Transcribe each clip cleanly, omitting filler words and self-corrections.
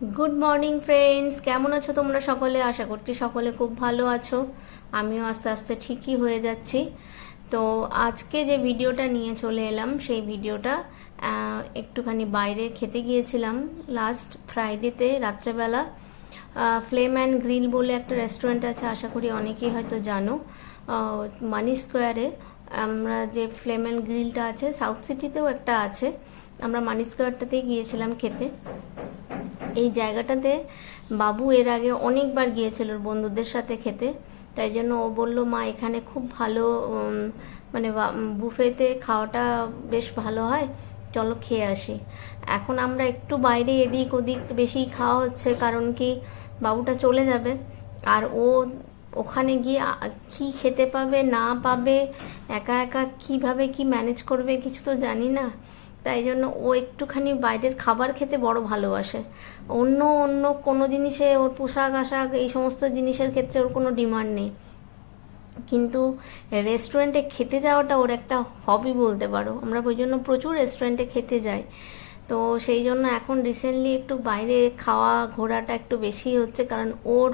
Good morning friends, কেমন আছো তোমরা সকলে? আশা করছি সকলে খুব ভালো আছো। আমিও আস্তে আস্তে ঠিকই হয়ে যাচ্ছি। তো আজকে যে ভিডিওটা নিয়ে চলে এলাম সেই ভিডিওটা একটুখানি বাইরে খেতে গিয়েছিলাম লাস্ট ফ্রাইডেতে রাত্রেবেলা। ফ্লেম অ্যান্ড গ্রিল বলে একটা রেস্টুরেন্ট আছে, আশা করি অনেকেই হয়তো জানো। মানি স্কোয়ারে আমরা যে ফ্লেম অ্যান্ড গ্রিলটা আছে, সাউথ সিটিতেও একটা আছে, আমরা মানি স্কোয়ারটাতেই গিয়েছিলাম খেতে। এই জায়গাটাতে বাবু এর আগে অনেকবার গিয়েছিল ওর বন্ধুদের সাথে খেতে, তাই জন্য ও বলল মা এখানে খুব ভালো মানে বুফেতে খাওয়াটা বেশ ভালো হয়, চলো খেয়ে আসি। এখন আমরা একটু বাইরে এদিক ওদিক বেশি খাওয়া হচ্ছে, কারণ কি বাবুটা চলে যাবে আর ও ওখানে গিয়ে কি খেতে পাবে না পাবে, একা একা কিভাবে কি ম্যানেজ করবে কিছু তো জানি না। তাই জন্য ও একটুখানি বাইরের খাবার খেতে বড় ভালোবাসে। অন্য অন্য কোনো জিনিসে ওর পোশাক আশাক এই সমস্ত জিনিসের ক্ষেত্রে ওর কোনো ডিমান্ড নেই, কিন্তু রেস্টুরেন্টে খেতে যাওয়াটা ওর একটা হবি বলতে পারো। আমরা ওই জন্য প্রচুর রেস্টুরেন্টে খেতে যাই। তো সেই জন্য এখন রিসেন্টলি একটু বাইরে খাওয়া ঘোরাটা একটু বেশি হচ্ছে, কারণ ওর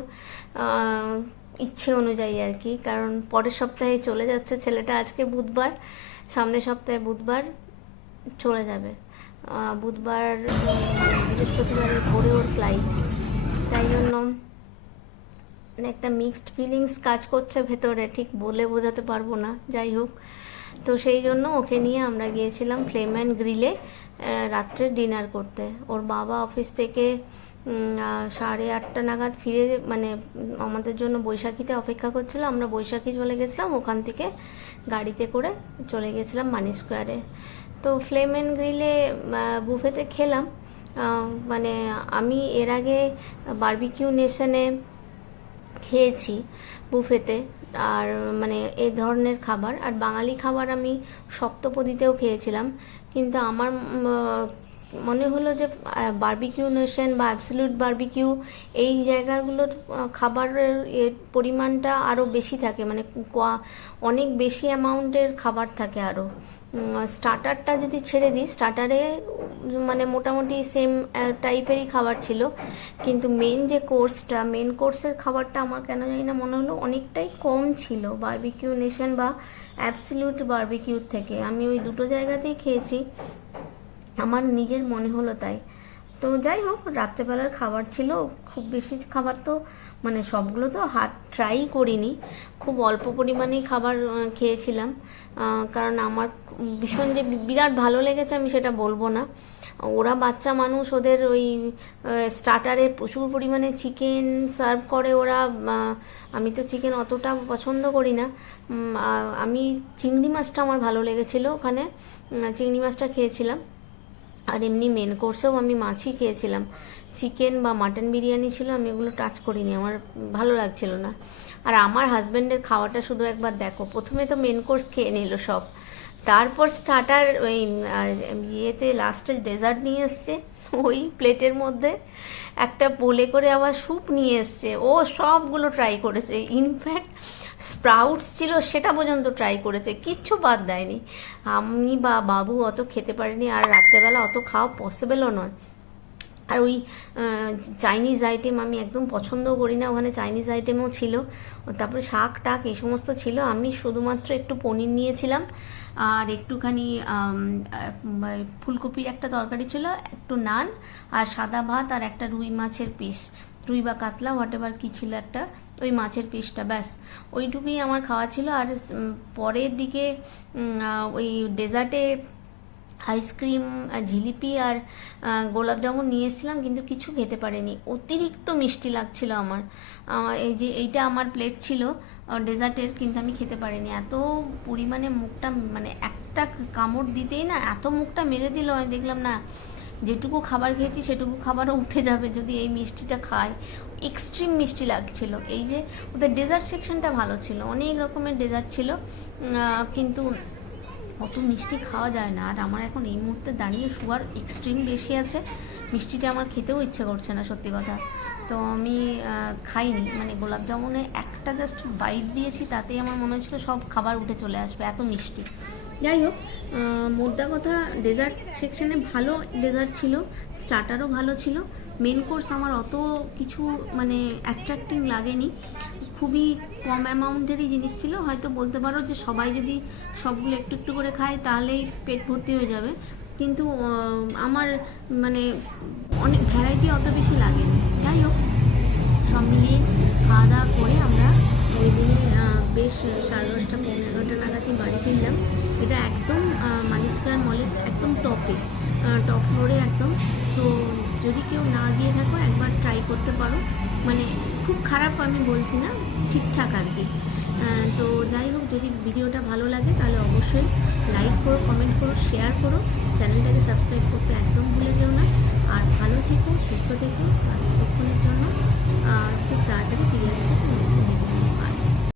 ইচ্ছে অনুযায়ী আর কি। কারণ পরের সপ্তাহে চলে যাচ্ছে ছেলেটা, আজকে বুধবার, সামনের সপ্তাহে বুধবার চলে যাবে। বুধবার বৃহস্পতিবারের ভোরে ওর ফ্লাইট। তাই জন্য একটা মিক্সড ফিলিংস কাজ করছে ভেতরে, ঠিক বলে বোঝাতে পারবো না, যাই হোক। তো সেই জন্য ওকে নিয়ে আমরা গিয়েছিলাম ফ্লেম অ্যান্ড গ্রিলে রাত্রে ডিনার করতে। ওর বাবা অফিস থেকে 8:30 নাগাদ ফিরে, মানে আমাদের জন্য বৈশাখীতে অপেক্ষা করছিল। আমরা বৈশাখী চলে গেছিলাম, ওখান থেকে গাড়িতে করে চলে গেছিলাম মানি স্কোয়ারে। তো ফ্লেম অ্যান্ড গ্রিলে বুফেতে খেলাম। মানে আমি এর আগে বারবিকিউ নেশনে খেয়েছি বুফেতে, আর মানে এই ধরনের খাবার, আর বাঙালি খাবার আমি সপ্তপদীতেও খেয়েছিলাম। কিন্তু আমার মনে হলো যে বারবিকিউ নেশন বা অ্যাবসলিউট বারবিকিউ এই জায়গাগুলোর খাবারের পরিমাণটা আরও বেশি থাকে, মানে অনেক বেশি অ্যামাউন্টের খাবার থাকে আরও। স্টার্টারটা যদি ছেড়ে দিই, স্টার্টারে মানে মোটামুটি সেম টাইপেরই খাবার ছিল, কিন্তু মেন যে কোর্সটা, মেন কোর্সের খাবারটা আমার কেন জানি না মনে হলো অনেকটাই কম ছিল বারবিকিউ নেশন বা অ্যাবসলিউট বারবিকিউর থেকে। আমি ওই দুটো জায়গাতেই খেয়েছি, আমার নিজের মনে হলো তাই। তো যাই হোক, রাত্রেবেলার খাবার ছিল, খুব বেশি খাবার তো মানে সবগুলো তো ট্রাই করিনি, খুব অল্প পরিমাণেই খাবার খেয়েছিলাম। কারণ আমার ভীষণ যে বিরাট ভালো লেগেছে আমি সেটা বলবো না। ওরা বাচ্চা মানুষ, ওদের ওই স্টার্টারে প্রচুর পরিমাণে চিকেন সার্ভ করে ওরা। আমি তো চিকেন অতটা পছন্দ করি না। আমি চিংড়ি মাছটা আমার ভালো লেগেছিলো ওখানে, চিংড়ি মাছটা খেয়েছিলাম। আর এমনি মেন কোর্সেও আমি মাছই খেয়েছিলাম, চিকেন বা মাটন বিরিয়ানি ছিল, আমি ওগুলো টাচ করিনি, আমার ভালো লাগছিল না। আর আমার হাজব্যান্ডের খাওয়াটা শুধু একবার দেখো, প্রথমে তো মেন কোর্স খেয়ে নিল সব, তারপর স্টার্টার ওই ইয়েতে লাস্টে ডেজার্ট নিয়ে এসছে ওই প্লেটের মধ্যে, একটা বলে করে আবার স্যুপ নিয়ে এসছে। ও সবগুলো ট্রাই করেছে, ইনফ্যাক্ট স্প্রাউটস ছিল সেটা পর্যন্ত ট্রাই করেছে, কিচ্ছু বাদ দেয়নি। আমি বা বাবু অত খেতে পারিনি, আর রাত্রেবেলা অত খাওয়া পসিবলও নয়। আর ওই চাইনিজ আইটেম আমি একদম পছন্দও করি না, ওখানে চাইনিজ আইটেমও ছিল, তারপরে শাক টাক এই সমস্ত ছিল। আমি শুধুমাত্র একটু পনির নিয়েছিলাম, আর একটুখানি ফুলকপির একটা তরকারি ছিল, একটু নান, আর সাদা ভাত, আর একটা রুই মাছের পিস, রুই বা কাতলা হোয়াট এভার কী ছিল একটা, ওই মাছের পিসটা, ব্যাস ওইটুকুই আমার খাওয়া ছিল। আর পরের দিকে ওই ডেজার্টে আইসক্রিম, জিলিপি আর গোলাপ জামুন নিয়ে এসেছিলাম, কিন্তু কিছু খেতে পারিনি, অতিরিক্ত মিষ্টি লাগছিল আমার। এই যে এইটা আমার প্লেট ছিল ডেজার্টের, কিন্তু আমি খেতে পারিনি, এত পরিমাণে মুখটা, মানে একটা কামড় দিতেই না এত মুখটা মেরে দিল। আমি দেখলাম না, যেটুকু খাবার খেয়েছি সেটুকু খাবারও উঠে যাবে যদি এই মিষ্টিটা খাই, এক্সট্রিম মিষ্টি লাগছিল। এই যে ওদের ডেজার্ট সেকশনটা ভালো ছিল, অনেক রকমের ডেজার্ট ছিল, কিন্তু অত মিষ্টি খাওয়া যায় না। আর আমার এখন এই মুহূর্তে দাঁড়িয়ে সুগার এক্সট্রিম বেশি আছে, মিষ্টিটা আমার খেতেও ইচ্ছে করছে না সত্যি কথা। তো আমি খাইনি, মানে গোলাপ জামুনে একটা জাস্ট বাইট দিয়েছি, তাতেই আমার মনে হচ্ছিলো সব খাবার উঠে চলে আসবে, এত মিষ্টি। যাই হোক, মোদ্দা কথা ডেজার্ট সেকশনে ভালো ডেজার্ট ছিল, স্টার্টারও ভালো ছিল। মেন কোর্স আমার অত কিছু মানে অ্যাট্রাক্টিং লাগেনি, খুবই কম অ্যামাউন্টেরই জিনিস ছিল। হয়তো বলতে পারো যে সবাই যদি সবগুলো একটু একটু করে খায় তাহলেই পেট ভর্তি হয়ে যাবে, কিন্তু আমার মানে অনেক ভ্যারাইটি অত বেশি লাগেনি। যাই হোক, সব মিলিয়ে খাওয়া দাওয়া করে আমরা ওই দিনে বেশ 10:30 11:30 নাগাদই বাড়ি ফিরলাম। এটা একদম মানিস্কার মলের একদম টপে, টপ ফ্লোরে একদম। তো যদি কেউ না গিয়ে থাকো একবার ট্রাই করতে পারো, মানে খুব খারাপ আমি বলছি না, ঠিকঠাক আর কি। তো যাই হোক, যদি ভিডিওটা ভালো লাগে তাহলে অবশ্যই লাইক করো, কমেন্ট করো, শেয়ার করো, চ্যানেলটাকে সাবস্ক্রাইব করতে একদম ভুলে যেও না। আর ভালো থেকো, সুস্থ থেকো। আর ততক্ষণের জন্য খুব তাড়াতাড়ি ফিরে আসছে।